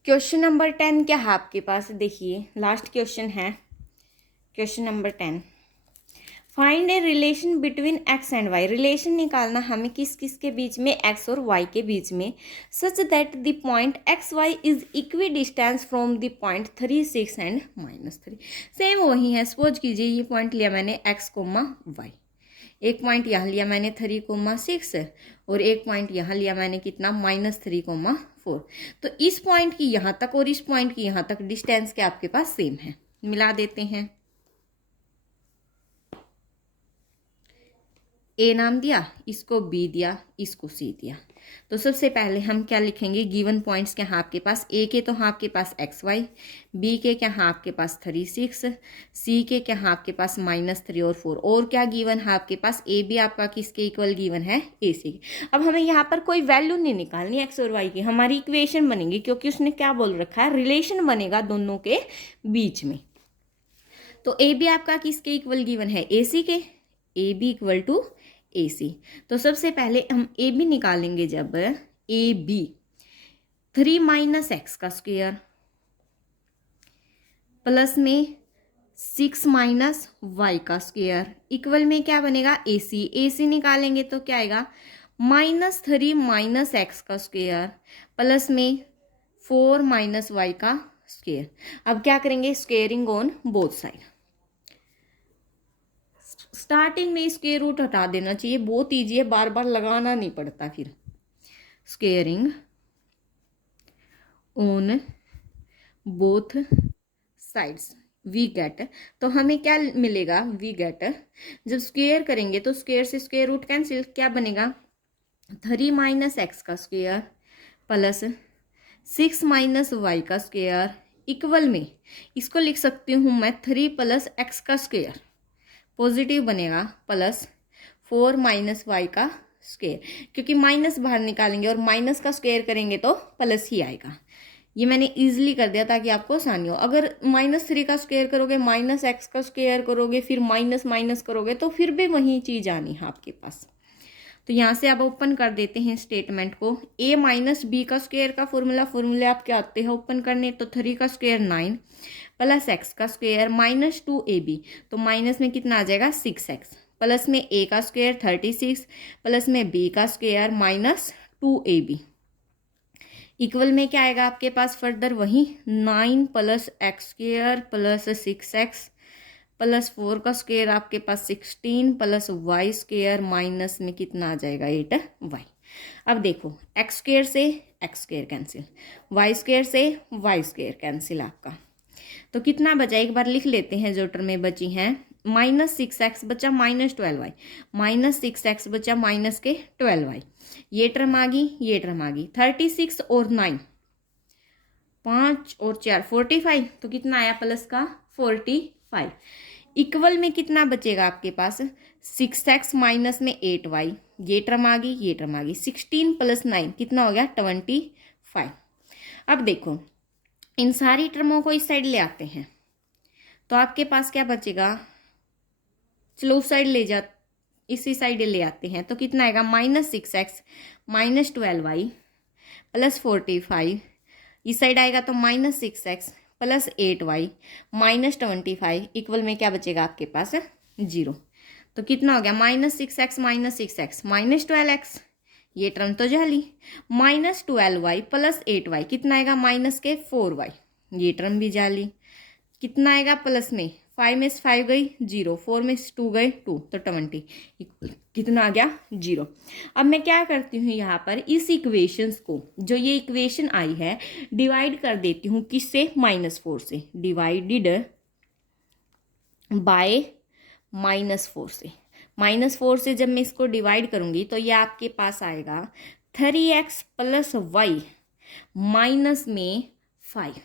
क्वेश्चन नंबर 10 क्या है आपके पास, देखिए लास्ट क्वेश्चन है, question number 10। Find a relation between x and y। Relation निकालना हमें किस किस के बीच में, x और y के बीच में, such that the point X Y is equidistant from the point 3 6 and -3। Same वही है। सपोज कीजिए ये पॉइंट लिया मैंने x, y, एक पॉइंट यहाँ लिया मैंने 3, 6 और एक पॉइंट यहाँ लिया मैंने कितना, -3, 4। तो इस पॉइंट की यहाँ तक और इस पॉइंट की यहाँ तक डिस्टेंस के आपके पास सेम है। मिला देते हैं, ए नाम दिया, इसको बी दिया, इसको सी दिया। तो सबसे पहले हम क्या लिखेंगे, गिवन पॉइंट्स क्या हैं आपके पास, ए के तो हाँ आपके पास XY, बी के क्या हाँ आपके पास 3 6, सी के क्या हाँ आपके पास -3 और 4। और क्या गिवन है आपके पास, ए भी आपका किसके इक्वल गिवन है, ए सी। अब हमें यहाँ पर कोई वैल्यू नहीं निकालनी एक्स और वाई की, हमारी इक्वेशन बनेगी, क्योंकि उसने क्या बोल रखा है, रिलेशन बनेगा दोनों के बीच में। तो ए भी आपका किसके इक्वल गिवन है, ए सी के, A B equal to A सी। तो सबसे पहले हम ए बी निकालेंगे, जब ए बी 3 - x का स्क्वायर प्लस में 6 - y का स्क्वायर इक्वल में क्या बनेगा, ए सी। ए सी निकालेंगे तो क्या आएगा, -3 - x का स्क्वायर प्लस में 4 - y का स्क्वायर। अब क्या करेंगे, squaring on both side. Starting में स्क्वायर रूट हटा देना चाहिए, बहुत ईजी है, बार बार लगाना नहीं पड़ता फिर। Squaring on both sides we get. तो हमें क्या मिलेगा, वी गेट, जब स्क्वेयर करेंगे तो स्क्वेयर से स्क्वेयर रूट कैंसिल, क्या बनेगा, 3 - x का स्क्वेयर प्लस 6 - y का स्क्वेयर इक्वल में, इसको लिख सकती हूँ मैं 3 + x का स्क्वेयर, पॉजिटिव बनेगा, प्लस 4 - y का स्क्वेयर, क्योंकि माइनस बाहर निकालेंगे और माइनस का स्क्वेयर करेंगे तो प्लस ही आएगा। ये मैंने इजीली कर दिया ताकि आपको आसानी हो। अगर -3 का स्क्वेयर करोगे, -x का स्क्वेयर करोगे, फिर माइनस माइनस करोगे, तो फिर भी वही चीज़ आनी है आपके पास। तो यहाँ से अब ओपन कर देते हैं स्टेटमेंट को। a - b का स्क्वेयर का फॉर्मूले आप क्या आते हैं ओपन करने, तो 3 का स्क्वेयर 9 प्लस x का स्क्वेयर -2ab, तो माइनस में कितना आ जाएगा, 6x प्लस में a का स्क्वेयर 36 प्लस में b का स्क्वेयर -2ab इक्वल में क्या आएगा आपके पास, फर्दर वही 9 + x square plus 6x plus 4 का स्क्वेयर आपके पास 16 प्लस y स्क्वेयर माइनस में कितना आ जाएगा, 8y। अब देखो x स्क्वेयर से X square cancel, Y square से वाई स्क्वायर कैंसिल आपका। तो कितना बचा, एक बार लिख लेते हैं जो टर्में बची हैं। -6x बचा -12y, -6x बचा -12y, ये टर्म आ गई, ये टर्म आ गई। 36 और 9, 5 और 4 45, तो कितना आया प्लस का 45। इक्वल में कितना बचेगा आपके पास, 6x माइनस में 8y, ये टर्म आ गई, ये टर्म आ गई। 16 + 9 कितना हो गया 25। अब देखो इन सारी टर्मों को इस साइड ले आते हैं तो आपके पास क्या बचेगा, चलो उस साइड ले जा, इसी साइड ले आते हैं तो कितना आएगा -6x -12y +45, इस साइड आएगा तो -6x + 8y -25, इक्वल में क्या बचेगा आपके पास 0। तो कितना हो गया -6x -6x -12x, ये टर्म तो जाली, -12y + 8y कितना आएगा -4y, ये टर्म भी जाली। कितना आएगा प्लस में 5 में से 5 गई 0, 4 में से 2 गए 2, तो 20, कितना आ गया 0। अब मैं क्या करती हूँ यहाँ पर इस इक्वेशंस को, जो ये इक्वेशन आई है, डिवाइड कर देती हूँ किससे, -4 से, डिवाइडेड बाय -4 से। -4 से जब मैं इसको डिवाइड करूँगी तो ये आपके पास आएगा 3x + y माइनस में 5,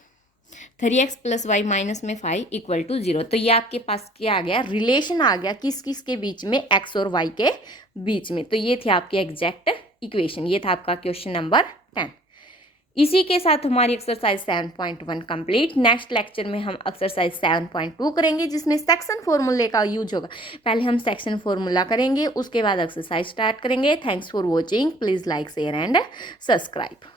3x + y माइनस में 5 = 0। तो ये आपके पास क्या आ गया, रिलेशन आ गया किस किस के बीच में, x और y के बीच में। तो ये थी आपकी एग्जैक्ट इक्वेशन, ये था आपका क्वेश्चन नंबर 10। इसी के साथ हमारी एक्सरसाइज 7.1 कंप्लीट। नेक्स्ट लेक्चर में हम एक्सरसाइज 7.2 करेंगे जिसमें सेक्शन फॉर्मूले का यूज होगा। पहले हम सेक्शन फॉर्मूला करेंगे, उसके बाद एक्सरसाइज स्टार्ट करेंगे। Thanks for watching, please like share and subscribe.